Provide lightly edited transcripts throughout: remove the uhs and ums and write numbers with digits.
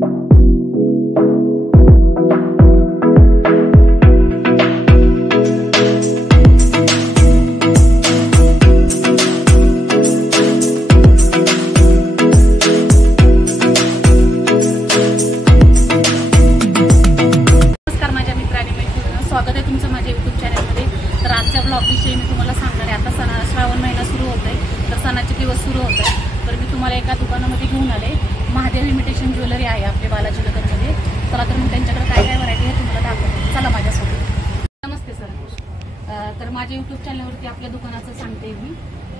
स्वागत आहे तुमचं माझ्या यूट्यूब चॅनलमध्ये। तर आजच्या ब्लॉगविषयी मी तुम्हाला सांगणार आहे। आता श्रावण महिना सुरू होत आहे, तर सणाचे दिवस सुरू होत आहे। तर मी तुम्हाला एका दुकानामध्ये घेऊन आले। महादेव इमिटेशन ज्वेलरी आहे आपल्या बालाजी नगरमध्ये। चला तर मी त्यांच्याकडे काय काय व्हरायटी आहे तुम्हाला दाखवते, चला माझ्यासोबत। नमस्ते सर। तर माझ्या यूट्यूब चॅनलवरती आपल्या दुकानाचं सांगते मी।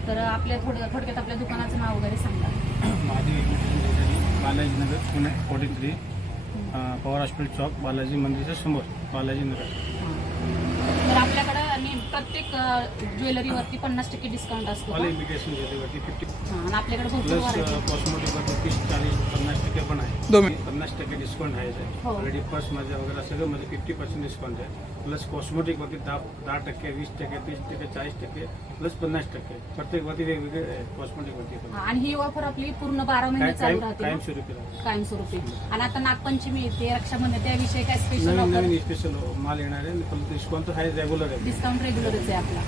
तर आपल्या थोडक्यात आपल्या दुकानाचं नाव वगैरे सांगा। Mahadev imitation jewellery, Balaji Nagar, Pune 43, Pawar hospital चौक, बालाजी मंदिराच्या समोर, बालाजी नगर। तर आपल्याकडे प्रत्येक ज्वेलरीवरती 50% डिस्काउंट असतो। ऑल इमिटेशन ज्वेलरीवरती 50%, आणि आपल्याकडे भरपूर व्हरायटी कॉस्मेटिकवरती 30, 40, 50% पण आहे। 50% डिस्काउंट आहे। ऑलरेडी पर्समध्ये वगैरे सगळं मध्ये 50% डिस्काउंट आहे। प्लस कॉस्मेटिकवरती 10%, 20%, 30%, 40%, प्लस 50%, प्रत्येकवरती वेगवेगळे कॉस्मेटिकवरती। आणि ही ऑफर आपली पूर्ण 12 महिने चालू राहते, कायमस्वरूपी। आणि आता नागपंचमी येते, रक्षाबंधन, त्याविषयी काय स्पेशल ऑफर? नवीन स्पेशल माल येणार आहे, डिस्काउंट तर आहे, रेग्युलर आहे, डिस्काउंट रेग्युलरच आहे आपला।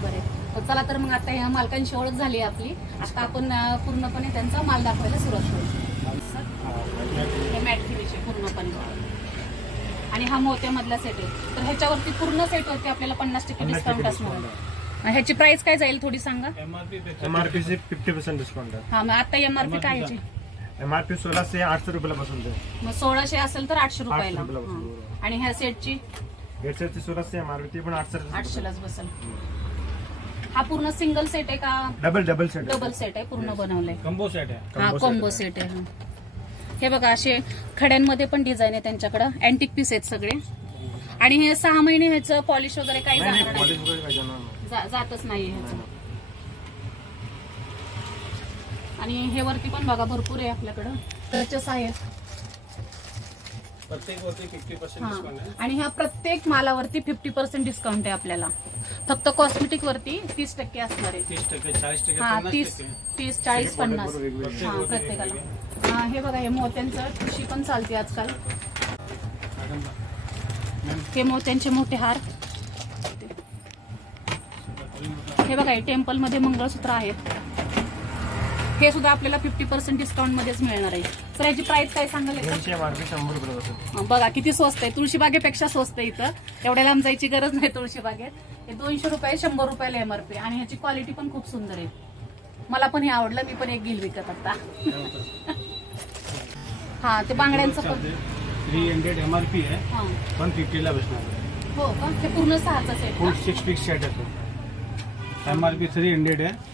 बरे, तर चला तर मग आता ह्या मालकांची ओळख झाली आपली। आता आपण पूर्णपणे त्यांचा माल दाखवायला सुरुवात करू। हे मॅट फिनिश आहे पूर्णपणे, आणि हा मोत्यामधला सेट आहे। तर ह्याच्यावरती पूर्ण सेटवरती आपल्याला 50% डिस्काउंट असणार आहे। ह्याची प्राइस काय जाईल थोडी सांगा। एमआरपी से 50% डिस्काउंट आहे। हा, मग आता एमआरपी काय याची? एमआरपी 1600 से 800 रुपयापासून आहे। मग 1600 असेल तर 800 रुपयाला। आणि ह्या सेटची? सेटची 1600 एमआरपी पण 800 लाच बसेल। हा पूर्ण सिंगल सेट आहे का डबल सेट? डबल सेट आहे, पूर्ण बनवलंय, कॉम्बो सेट आहे। हा, कॉम्बो सेट आहे। हे बघा, असे खड्यांमध्ये पण डिझाईन आहे त्यांच्याकडे, अँटिक पीस आहेत सगळे। आणि हे 6 महिने ह्याचं पॉलिश वगैरे काही जातच नाही ह्याचं। आणि हे वरती पण बघा भरपूर आहे आपल्याकडं, टचेस आहेत प्रत्येकवरती 50% डिस्काउंट आहे। आणि ह्या प्रत्येक मालावरती 50% डिस्काउंट आहे आपल्याला। फक्त कॉस्मेटिक वरती 30% असणार आहे। 30%, 40%, हा, 30, 40, 50 हा प्रत्येकाला। हा, हे बघा, हे मोत्यांचं ठुशी पण चालते आजकाल। हे मोत्यांचे मोठे हार, हे बघा, हे टेम्पल मध्ये मंगळसूत्र आहेत। हे सुद्धा आपल्याला 50% डिस्काउंट मध्येच मिळणार आहे। तर याची प्राइस काय सांगाल? 100 रुपये। बघा किती स्वस्त आहे, तुळशीबागेपेक्षा स्वस्त आहे इथं। एवढ्या लांब जायची गरज नाही तुळशीबागेत। हे 200 रुपये, 100 रुपयाला एमआरपी। आणि ह्याची क्वालिटी पण खूप सुंदर आहे, मला पण हे आवडलं, मी पण एक घेईल विकत आता। हा, ते बांगड्यांचं पण 300 एमआरपी आहे, 150 ला बसणार। हो का? ते पूर्ण 6चा सेट, फुल 6 पीस सेट आहे। एमआरपी 300 आहे।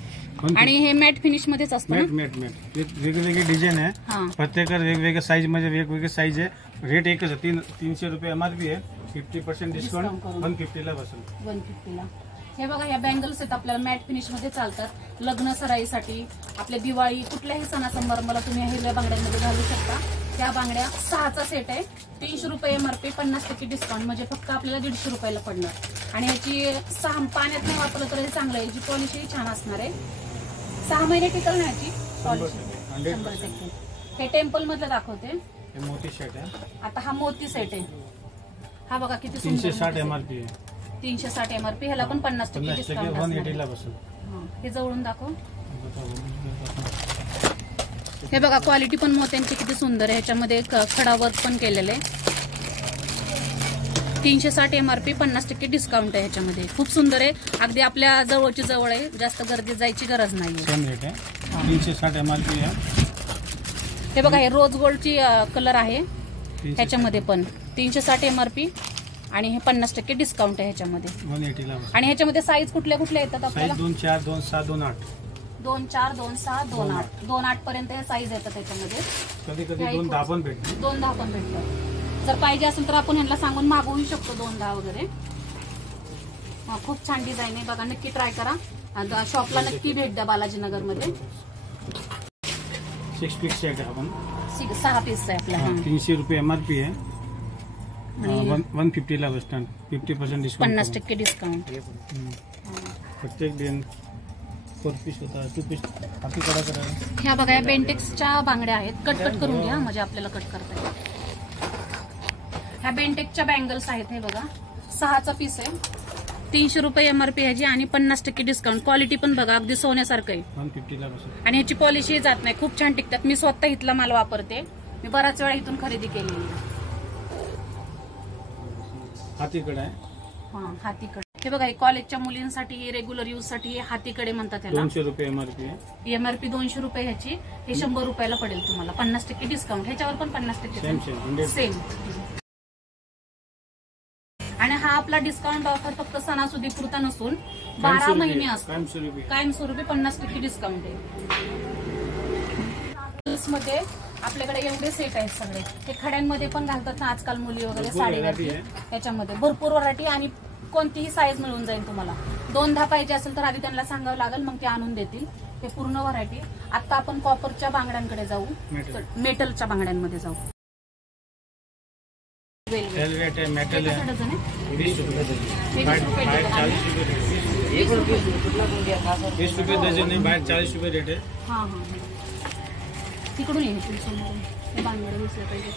आणि हे मॅट फिनिश मध्येच असतं। मॅट वेगवेगळे डिझाईन आहे, प्रत्येक वेगवेगळ्या साईज मध्ये वेगवेगळे साईज आहे। रेट एकच आहे, 300 रुपये एमआरपी आहे, 50% डिस्काउंट 150 ला बसेल। 150 ला। हे बघा, ह्या बँगल्स आहेत आपल्याला मॅट फिनिश मध्ये चालतात। लग्न सराईसाठी, आपल्या दिवाळी, कुठल्याही सणासंदर्भाला तुम्ही हिरव्या बांगड्यांमध्ये घालू शकता। त्या बांगड्या 6चा सेट आहे, 300 रुपये एमआरपी, 50% डिस्काउंट, म्हणजे फक्त आपल्याला 150 रुपयाला पडणार। आणि ह्याची 6 पाण्यात नाही वापरलं तर चांगलं आहे, याची पॉलिशही छान असणार आहे। 6 महिने टिकल ना याची पॉलिश, 100%। हे टेम्पल मधलं दाखवते, मोती सेट आहे। आता हा मोती सेट आहे, हा बघा किती 360 एमआरपी आहे, 360 एमआरपी। ह्याला पण 50% डिस्काउंट 180 ला बसेल। हे जवळून दाखव। हे बघा, क्वालिटी पण मोत्यांची किती सुंदर आहे, ह्याच्यामध्ये खडा वर्क पण केलेलं आहे। 360 एमआरपी, 50% डिस्काउंट आहे ह्याच्यामध्ये। खूप सुंदर आहे, अगदी आपल्या जवळची जवळ आहे, जास्त गर्दी जायची गरज नाही। 360 एमआरपी आहे। हे बघा, हे रोज गोल्डची कलर आहे ह्याच्यामध्ये पण, 360 एमआरपी, आणि हे 50% डिस्काउंट आहे ह्याच्यामध्ये, 180 ला। आणि ह्याच्यामध्ये साईज कुठल्या कुठल्या येतात आपल्याला? 2, 4, 2, 6, 2, 8, 2, 4, 2, 6, 2, 8, 2, 8 पर्यंत हे साईज येतात त्याच्यामध्ये। कधी 2, 10 पण भेटतात, 2, 10 पण भेटतात। जर पाहिजे असेल तर आपण ह्यांना सांगून मागवू शकतो 2, 10 वगैरे। खूप छान डिझाईन आहे, बघा, नक्की ट्राय करा। शॉपला नक्की भेट द्या बालाजी नगर मध्ये। 6 पीस सेट आहे, आपण 6 पीस आहे आपला। 300 रुपये एमआरपी आहे, 150 ला बसणार, 50% डिस्काउंट, 50% डिस्काउंट। प्रत्येक दिन 4 पीस होता 2 पीस हाती करा करा. ह्या बघा या बेंटेक्सच्या बांगड्या आहेत. कट करून घ्या म्हणजे आपल्याला कट करता येईल. ह्या बेंटेक्सच्या बँगल्स आहेत. हे बघा 6चा पीस आहे. 300 रुपये MRP ह्याची आणि 50% डिस्काउंट. क्वालिटी पण बघा अगदी सोन्यासारखं आहे. 150 ला बसेल. आणि ह्याची पॉलिशही जात नाही. खूप छान टिकतात. मी स्वतः इथला माल वापरते. मी बराच वेळा इथून खरेदी केलेली आहे. हातीकडे आहे. हा हातीकडे. हे बघा कॉलेजच्या मुलींसाठी रेग्युलर यूज साठी हातीकडे म्हणतात त्याला. 200 रुपये MRP आहे. MRP 200 रुपये ह्याची. हे 100 रुपयाला पडेल तुम्हाला. 50% डिस्काउंट. ह्याच्यावर पण 50% सेम. आणि हा आपला डिस्काउंट ऑफर फक्त सणासुदी पुरता नसून 12 महिने असतो. कायमस्वरूपी 50% डिस्काउंट आहे. मध्ये आपल्याकडे एवढे सेट आहेत सगळे. हे खड्यांमध्ये पण घालतात ना आजकाल मुली वगैरे साडीवरती. त्याच्यामध्ये भरपूर व्हरायटी आणि कोणतीही साईज मिळून जाईल तुम्हाला. 2-10 पाहिजे असेल तर आधी त्यांना सांगावं लागेल मग ते आणून देतील. हे पूर्ण व्हरायटी. आता आपण कॉपरच्या बांगड्यांकडे जाऊ. मेटलच्या बांगड्यांमध्ये जाऊ. वेलवेट आहे. मेटल आहे. डझन आहे. 20 रुपये डझन. बाहेर 40 रुपये. 20 रुपये डझन आहे. बाहेर 40 रुपये रेट आहे. हा हा तिकडून ये समोरून. हे बांगडे दिसले पाहिजे.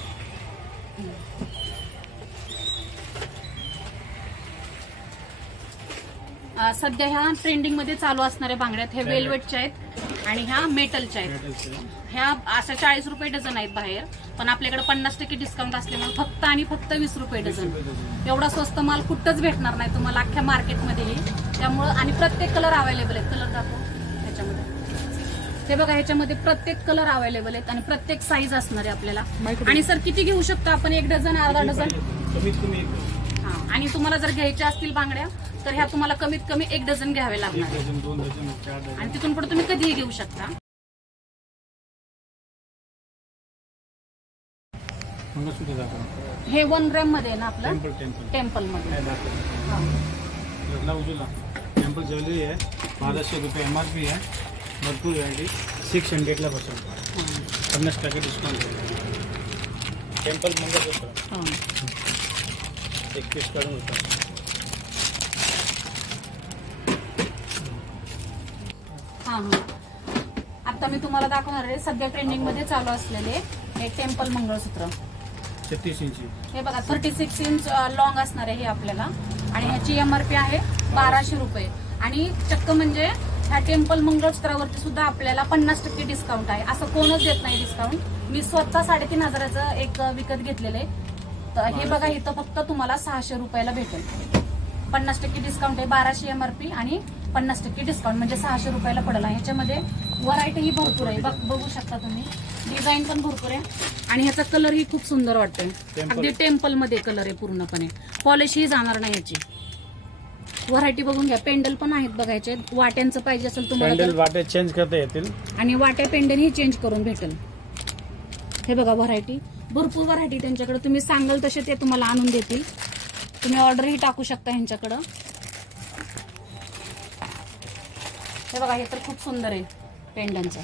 सध्या ह्या ट्रेंडिंग मध्ये चालू असणाऱ्या बांगड्यात हे वेलवेटच्या आहेत आणि ह्या मेटलच्या आहेत. ह्या अशा 40 रुपये डझन आहेत बाहेर. पण आपल्याकडे 50% डिस्काउंट असल्यामुळे फक्त आणि फक्त 20 रुपये डझन. एवढा स्वस्त माल कुठंच भेटणार नाही तुम्हाला अख्ख्या मार्केटमध्येही. त्यामुळं आणि प्रत्येक कलर अवेलेबल आहेत. कलर दाखव ह्याच्यामध्ये. हे बघा ह्याच्यामध्ये प्रत्येक कलर अवेलेबल आहेत आणि प्रत्येक साईज असणार आहे आपल्याला. आणि सर किती घेऊ शकतो आपण? 1 डझन अर्धा डझन. कमीत कमी. हा आणि तुम्हाला जर घ्यायच्या असतील बांगड्या तर ह्या तुम्हाला कमीत कमी 1 डझन घ्यावे लागणार. 1 डझन 2 डझन 4 डझन. आणि तिथून पुढे तुम्ही कधीही घेऊ शकता. हे 1 ग्रॅम मध्ये आहे ना आपलं. टेम्पल मध्ये. टेम्पल ज्वेलरी आहे. 1200 रुपये MRP आहे. भरपूर व्हरायटी. 600 ला बसेल. 50% डिस्काउंट आहे. टेम्पल मंगळसूत्र 1 पीस काढून होता. हा आता मी तुम्हाला दाखवणार आहे सध्या ट्रेंडिंग मध्ये चालू असलेले हे टेम्पल मंगळसूत्र. 36 इंची. हे बघा 36 इंच लॉंग असणार आहे हे आपल्याला. आणि ह्याची MRP आहे 1200 रुपये. आणि चक्क म्हणजे ह्या टेम्पल मंगळसूत्रावरती सुद्धा आपल्याला 50% डिस्काउंट आहे. असं कोणच देत नाही डिस्काउंट. मी स्वतः 3500 एक विकत घेतलेलं आहे. तर हे बघा इथं फक्त तुम्हाला 600 रुपयाला भेटेल. 50% डिस्काउंट आहे. 1200 MRP आणि 50% डिस्काउंट म्हणजे 600 रुपयाला पडेल. ह्याच्यामध्ये व्हरायटीही भरपूर आहे. बघू शकता तुम्ही. डिझाईन पण भरपूर आहे. आणि ह्याचा कलरही खूप सुंदर वाटतोय. अगदी टेम्पल मध्ये कलर आहे पूर्णपणे. पॉलिशही जाणार नाही याची. व्हरायटी बघून घ्या. पेंडल पण आहेत बघायचे. वाट्यांचं पाहिजे असेल तुम्हाला वाटे चेंज करता येतील. आणि वाट्या पेंडलही चेंज करून भेटेल. हे बघा व्हरायटी. भरपूर व्हरायटी त्यांच्याकडे. तुम्ही सांगाल तसे ते तुम्हाला आणून देतील. तुम्ही ऑर्डरही टाकू शकता ह्यांच्याकडं. हे बघा हे तर खूप सुंदर आहे पेंडलचं.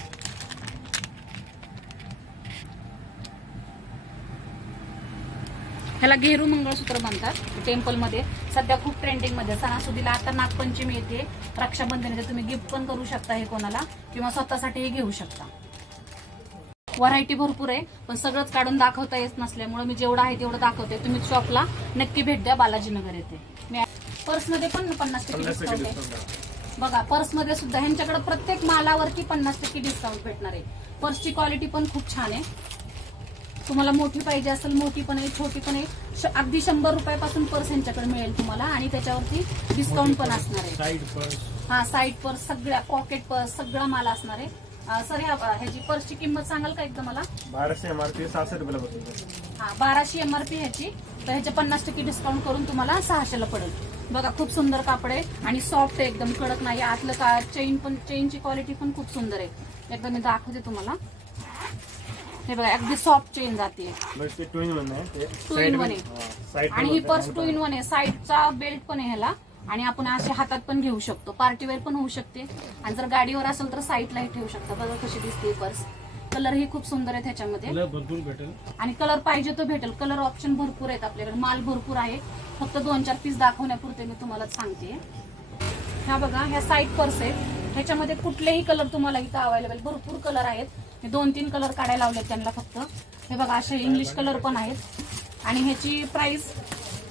ह्याला घेरू मंगळसूत्र म्हणतात. टेम्पल मध्ये सध्या खूप ट्रेंडिंग मध्ये. सणासुदीला आता नागपंचमी येते. रक्षाबंधन येते. तुम्ही गिफ्ट पण करू शकता हे कोणाला किंवा स्वतःसाठीही घेऊ शकता. व्हरायटी भरपूर आहे पण सगळंच काढून दाखवता येत नसल्यामुळे मी जेवढं आहे तेवढं दाखवते. तुम्ही शॉपला नक्की भेट द्या. बालाजीनगर येते. मी पर्समध्ये पण 50% डिस्काउंट आहे. बघा पर्समध्ये सुद्धा ह्यांच्याकडे प्रत्येक मालावरती 50% डिस्काउंट भेटणार आहे. पर्सची क्वालिटी पण खूप छान आहे. तुम्हाला मोठी पाहिजे असेल मोठी पण आहे छोटी पण आहे. अगदी 100 रुपयापासून पर्स यांच्याकडे मिळेल तुम्हाला. आणि त्याच्यावरती डिस्काउंट पण असणार आहे. हा साईड पर्स सगळ्या पॉकेट पर्स सगळा माल असणार आहे. सर ह्याची पर्सची किंमत सांगाल का एकदा मला? 1200 MRP 600 रुपयाला बसेल. हा 1200 MRP ह्याची. तर ह्याचे 50% डिस्काउंट करून तुम्हाला 600 ला पडेल. बघा खूप सुंदर कापड आहे आणि सॉफ्ट आहे एकदम. कडक नाही. आतलं का चेनची क्वालिटी पण खूप सुंदर आहे. एकदा मी दाखवते तुम्हाला. हे बघा अगदी सॉफ्ट चेन जाते. 2 in 1 आहे. 2 in 1 आहे. आणि ही पर्स 2 in 1 आहे. साईडचा बेल्ट पण आहे ह्याला. आणि आपण असे हातात पण घेऊ शकतो. पार्टीवेअर पण होऊ शकते. आणि जर गाडीवर असेल तर साईडलाही ठेवू शकता. बघा कशी दिसते पर्स. कलर ही खूप सुंदर आहे त्याच्यामध्ये. भरपूर भेटेल. आणि कलर पाहिजे तो भेटेल. कलर ऑप्शन भरपूर आहेत आपल्याकडे. माल भरपूर आहे. फक्त 2-4 पीस दाखवण्यापुरते मी तुम्हाला सांगते. ह्या बघा ह्या साईड पर्स आहेत. ह्याच्यामध्ये कुठलेही कलर तुम्हाला इथं अवेलेबल, भरपूर कलर आहेत. हे 2-3 कलर काढायला लावलेत त्यांना फक्त. हे बघा असे इंग्लिश कलर पण आहेत आणि ह्याची प्राइस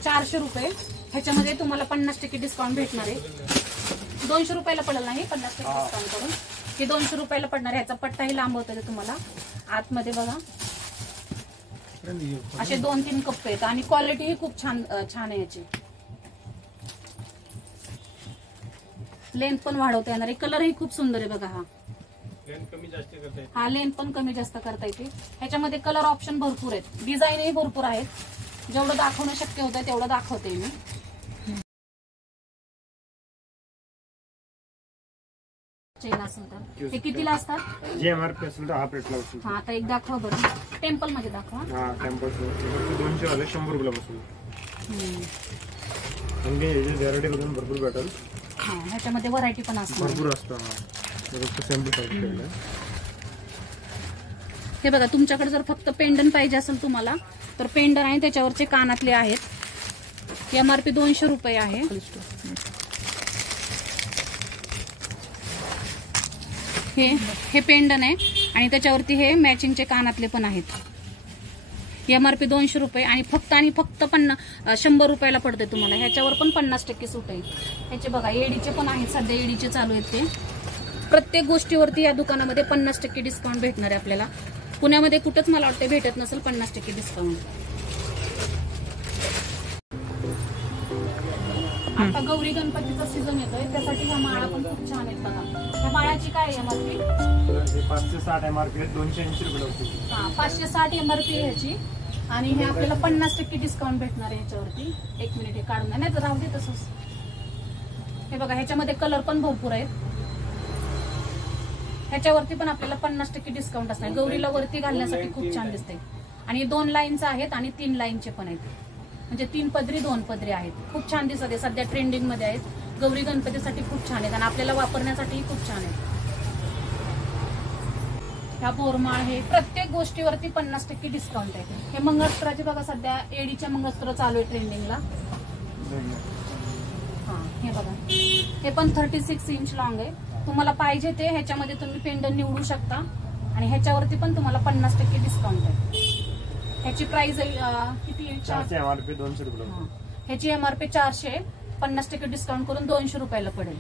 400 रुपये. ह्याच्यामध्ये तुम्हाला 50% डिस्काउंट भेटणार आहे. 200 रुपयाला पडेल नाही, 50% डिस्काउंट करून हे 200 रुपयाला पडणार आहे. ह्याचा पट्टाही लांब होता तुम्हाला. आतमध्ये बघा असे 2-3 कप्पे आहेत आणि क्वालिटीही खूप छान आहे याची. लेंथ पण वाढवता येणार आहे. कलरही खूप सुंदर आहे बघा. हा लेंथ पण कमी जास्त करता येते. ह्याच्यामध्ये कलर ऑप्शन भरपूर आहेत, डिझाईनही भरपूर आहेत. जेवढं दाखवणं शक्य होतं तेवढं दाखवते मी. चेन असेल तर हे कितीला असतात? जे एमआरपी असेल तर हाफ रेटला असेल. हा आता एक दाखवा बरं, टेम्पल मध्ये दाखवा. हा टेम्पल 200 वाले 100 रुपयाला बसून. म्हणजे व्हरायटी बघून भरपूर भेटेल. हा ह्याच्यामध्ये व्हरायटी पण असते, भरपूर असतं. हे बघा तुमच्याकडे जर फक्त पेंडन पाहिजे असेल तुम्हाला तर पेंडन आहे, त्याच्यावरचे कानातले आहेत. एमआरपी 200 रुपये आहे. हे पेंडन आहे आणि त्याच्यावरती हे मॅचिंगचे कानातले पण आहेत. एमआरपी 200 रुपये आणि फक्त 100 रुपयाला पडते तुम्हाला. ह्याच्यावर पण 50% सूट आहे. ह्याचे बघा एडीचे पण आहेत, सध्या एडीचे चालू आहेत ते. प्रत्येक गोष्टीवरती या दुकानामध्ये 50% डिस्काउंट भेटणार आहे आपल्याला. पुण्यामध्ये कुठंच मला वाटतं भेटत नसेल 50% डिस्काउंट. आता गौरी गणपतीचा सीझन येतोय, त्यासाठी ह्या माळा पण खूप छान आहेत बघा. ह्या माळाची काय एमआरपी? 560 एमआरपी 280 रुपये. हा 560 एमआरपी ह्याची आणि हे आपल्याला 50% डिस्काउंट भेटणार आहे ह्याच्यावरती. एक मिनिट हे काढून नाही तर राहू दे तसंच. हे बघा ह्याच्यामध्ये कलर पण भरपूर आहेत. ह्याच्यावरती पण आपल्याला 50% डिस्काउंट असणार. गौरीला वरती घालण्यासाठी खूप छान दिसते. आणि 2 लाईनचे आहेत आणि 3 लाईनचे पण आहेत. म्हणजे 3 पदरी 2 पदरी आहेत. खूप छान दिसत आहे, सध्या ट्रेंडिंग मध्ये आहेत. गौरी गणपतीसाठी खूप छान आहेत आणि आपल्याला वापरण्यासाठीही खूप छान आहेत. ह्या बोरमाळ हे प्रत्येक गोष्टीवरती 50% डिस्काउंट आहे. हे मंगळसूत्राचे बघा सध्या एडीचे मंगळसूत्र चालू आहे ट्रेंडिंगला. हा हे बघा हे पण 36 इंच लॉंग आहे. तुम्हाला पाहिजे ते ह्याच्यामध्ये तुम्ही पेंडन निवडू शकता आणि ह्याच्यावरती पण तुम्हाला 50% डिस्काउंट आहे. ह्याची प्राइस किती? 400 एमआरपी 200 रुपये. ह्याची एमआरपी 400, 50% डिस्काउंट करून 200 रुपयाला पडेल.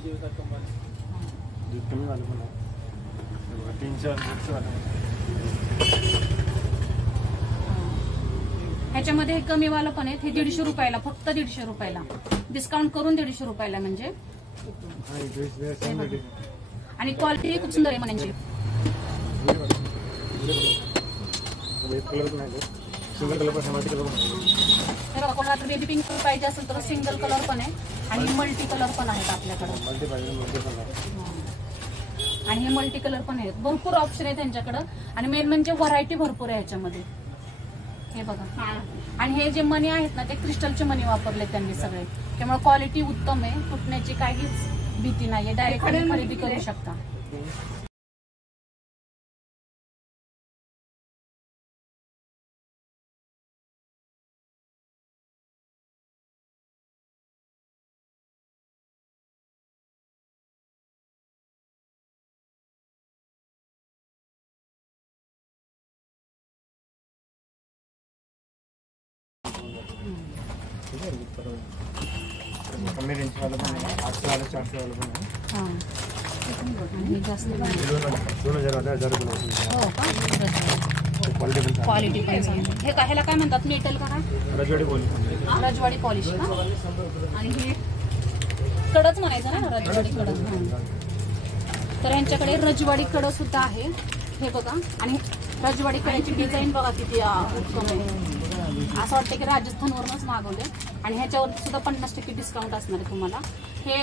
ह्याच्यामध्ये हे कमीवालं पण आहेत. हे 150 रुपयाला, फक्त 150 रुपयाला डिस्काउंट करून 150 रुपयाला. म्हणजे आणि क्वालिटी खूप सुंदर आहे म्हणायची. कोणाला तर बेबी पिंक पाहिजे असेल तर सिंगल कलर पण आहे आणि मल्टी कलर पण आहेत आपल्याकडे. आणि हे मल्टी कलर पण आहेत. भरपूर ऑप्शन आहे त्यांच्याकडे आणि मेन म्हणजे व्हरायटी भरपूर आहे ह्याच्यामध्ये. हे बघा आणि हे जे मनी आहेत ना ते क्रिस्टलचे मनी वापरले त्यांनी सगळे, त्यामुळे क्वालिटी उत्तम आहे. फुटण्याची काहीच भीती नाहीये. डायरेक्ट खरेदी करू शकता. कमी रेंज वाला पण आहे, 800 वाला 400 वाला पण आहे. क्वालिटी पण हे ह्याला काय म्हणतात? मेटल का? रजवाडी पॉलिश. रजवाडी पॉलिश का? आणि हे कडच म्हणायचं ना, रजवाडी कडच. तर ह्यांच्याकडे रजवाडी कड सुद्धा आहे. हे बघा आणि रजवाडी कड्याची डिझाईन बघा किती उत्तम आहे. असं वाटतं की राजस्थानवरूनच मागवले. आणि ह्याच्यावरती सुद्धा 50% डिस्काउंट असणार आहे तुम्हाला. हे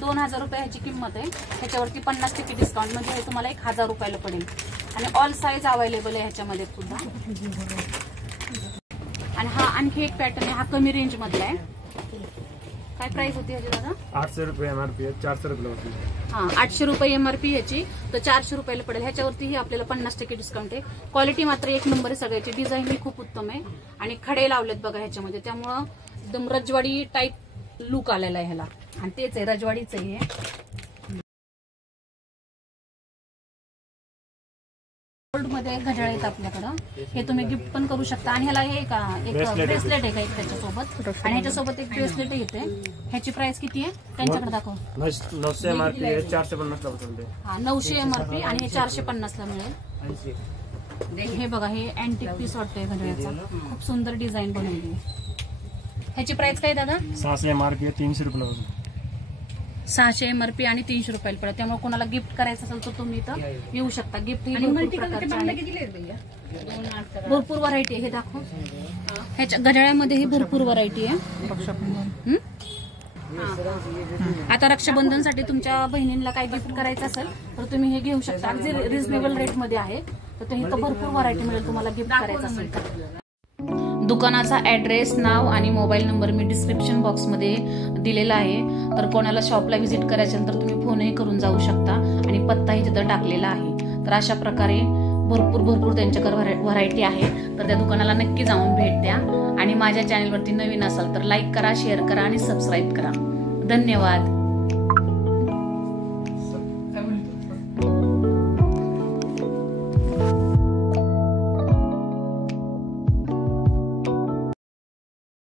2000 रुपये ह्याची किंमत आहे. ह्याच्यावरती 50% डिस्काउंट म्हणजे हे तुम्हाला 1000 रुपयाला पडेल. आणि ऑल साईज अवेलेबल आहे ह्याच्यामध्ये सुद्धा. आणि हा आणखी एक पॅटर्न आहे, हा कमी रेंज मधला आहे. काय प्राइस होती ह्याची दादा? 800 रुपये एमआरपी आहे, 400 रुपये होती. हा 800 रुपये एमआरपी ह्याची, तर 400 रुपयाला पडेल. ह्याच्यावरती आपल्याला 50% डिस्काउंट आहे. क्वालिटी मात्र एक नंबर आहे. सगळ्याची डिझाईन ही खूप उत्तम आहे आणि खडे लावलेत बघा ह्याच्यामध्ये, त्यामुळं एकदम रजवाडी टाईप लुक आलेला आहे ह्याला. आणि तेच आहे, रजवाडीच आहे हे. सगळे घड्याळ आहेत आपल्याकडं. हे तुम्ही गिफ्ट पण करू शकता. आणि ह्याला हे का एक ब्रेसलेट आहे का एक त्याच्यासोबत, आणि ह्याच्यासोबत एक ब्रेसलेट येते. ह्याची प्राइस किती आहे त्यांच्याकडे दाखव. 900 MRP 450 ला. हा 900 MRP आणि हे 450 ला मिळेल. हे बघा, हे अँटिक पीस वाटतोय घड्याळाचा, खूप सुंदर डिझाईन बनवली. ह्याची प्राइस काय दादा? 600 MRP 300 रुपये. 600 MRP आणि 300 रुपयाला पडेल. त्यामुळे कोणाला गिफ्ट करायचं असेल तर तुम्ही इथं येऊ शकता. गिफ्ट भरपूर व्हरायटी आहे. हे दाखव, ह्याच्या घड्याळामध्ये ही भरपूर व्हरायटी आहे. आता रक्षाबंधनसाठी तुमच्या बहिणींना काय गिफ्ट करायचं असेल तर तुम्ही हे घेऊ शकता. अगदी रिझनेबल रेट मध्ये आहे. तर इथं भरपूर व्हरायटी मिळेल तुम्हाला गिफ्ट करायचं असेल तर. दुकानाचा ऍड्रेस, नाव आणि मोबाईल नंबर मी डिस्क्रिप्शन बॉक्समध्ये दिलेला आहे. तर कोणाला शॉपला व्हिजिट करायचं तर तुम्ही फोनही करून जाऊ शकता आणि पत्ताही तिथं टाकलेला आहे. तर अशा प्रकारे भरपूर त्यांच्याकडे व्हरायटी आहे. तर त्या दुकानाला नक्की जाऊन भेट द्या. आणि माझ्या चॅनलवरती नवीन असाल तर लाईक करा, शेअर करा आणि सबस्क्राईब करा. धन्यवाद.